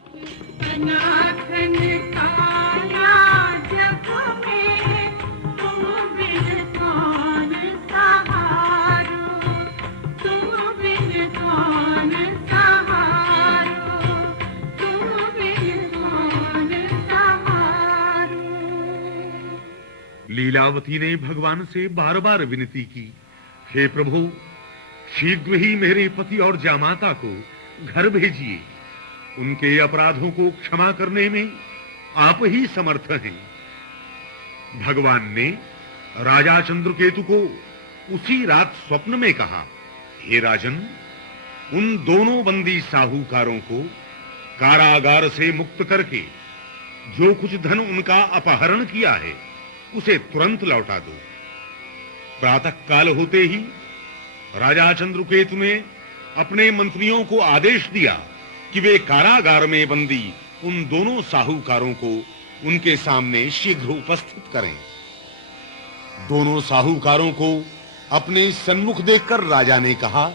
सनातन काया जग में तुम बिन कौन सहारो, तुम बिन कौन सहारो, तुम बिन कौन सहारो। लीलावती ने भगवान से बार-बार विनती की, हे प्रभु, शीघ्र ही मेरे पति और जामाता को घर भेजिए। उनके अपराधों को क्षमा करने में आप ही समर्थ हैं। भगवान ने राजा चंद्रकेतु को उसी रात स्वप्न में कहा, हे राजन, उन दोनों बंदी साहूकारों को कारागार से मुक्त करके जो कुछ धन उनका अपहरण किया है उसे तुरंत लौटा दो। प्रातः काल होते ही राजा चंद्रकेतु ने अपने मंत्रियों को आदेश दिया कि वे कारागार में बंदी उन दोनों साहूकारों को उनके सामने शीघ्र उपस्थित करें। दोनों साहूकारों को अपने सन्मुख देखकर राजा ने कहा,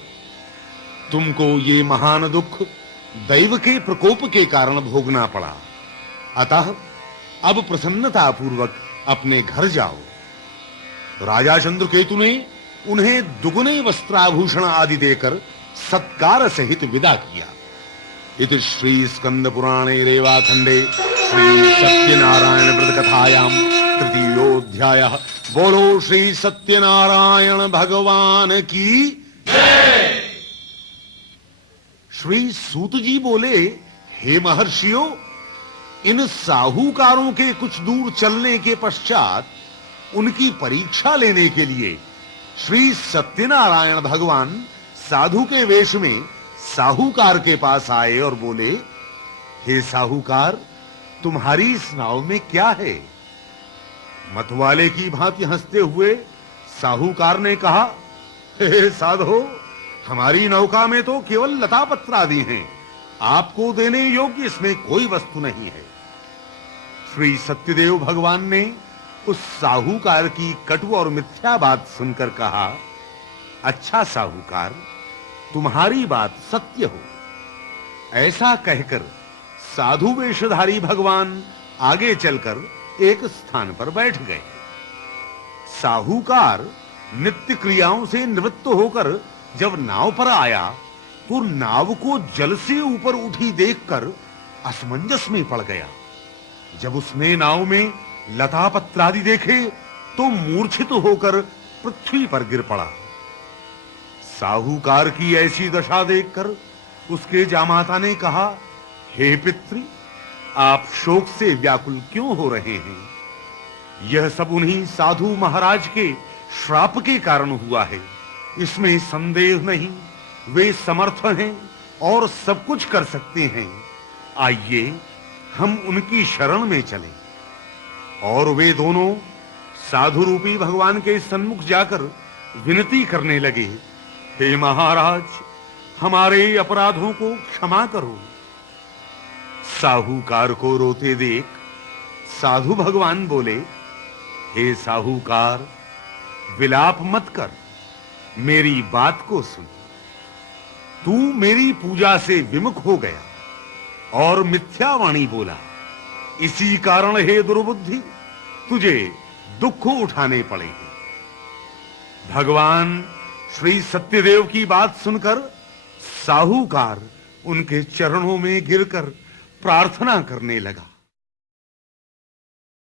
तुमको ये महान दुख दैव के प्रकोप के कारण भोगना पड़ा, अतः अब प्रसन्नता पूर्वक अपने घर जाओ। राजा चंद्रकेतु ने उन्हें दुगुने वस्त्राभूषण आदि देकर सत्कार सहित विदा किया। इति श्री स्कंद पुराणे रेवाखंडे श्री सत्यनारायण व्रत कथायां तृतीयोऽध्यायः। बोलो श्री सत्यनारायण भगवान की जय। श्री सूत जी बोले, हे महर्षियों, इन साहूकारों के कुछ दूर चलने के पश्चात उनकी परीक्षा लेने के लिए श्री सत्यनारायण भगवान साधु के वेश में साहूकार के पास आए और बोले, हे साहूकार, तुम्हारी इस नाव में क्या है? मतवाले की भांति हंसते हुए साहूकार ने कहा, हे साधो, हमारी नौका में तो केवल लता पत्र आदि हैं, आपको देने योग्य इसमें कोई वस्तु नहीं है। श्री सत्यदेव भगवान ने उस साहूकार की कटु और मिथ्या बात सुनकर कहा, अच्छा साहूकार, तुम्हारी बात सत्य हो। ऐसा कहकर साधु वेशधारी भगवान आगे चलकर एक स्थान पर बैठ गए। साहूकार नित्य क्रियाओं से निवृत्त होकर जब नाव पर आया तो नाव को जल से ऊपर उठी देखकर असमंजस में पड़ गया। जब उसने नाव में लता पत्रादि देखे तो मूर्छित होकर पृथ्वी पर गिर पड़ा। साहूकार की ऐसी दशा देखकर उसके जामाता ने कहा, हे पितृ, आप शोक से व्याकुल क्यों हो रहे हैं? यह सब उन्हीं साधु महाराज के श्राप के कारण हुआ है, इसमें संदेह नहीं। वे समर्थ हैं और सब कुछ कर सकते हैं। आइए हम उनकी शरण में चलें। और वे दोनों साधु रूपी भगवान के सन्मुख जाकर विनती करने लगे, हे महाराज, हमारे अपराधों को क्षमा करो। साहूकार को रोते देख साधु भगवान बोले, हे साहूकार, विलाप मत कर, मेरी बात को सुन। तू मेरी पूजा से विमुख हो गया और मिथ्यावाणी बोला, इसी कारण हे दुर्बुद्धि, तुझे दुख उठाने पड़ेंगे। भगवान श्री सत्यदेव की बात सुनकर साहूकार उनके चरणों में गिरकर प्रार्थना करने लगा।